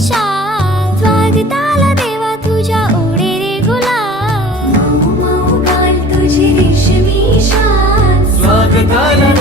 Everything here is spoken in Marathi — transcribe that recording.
शाल, स्वागताला देवा तुझ्या ओढे रे गुलाल, मऊ मऊ गाल तुझी रेशमी शाल, स्वागताला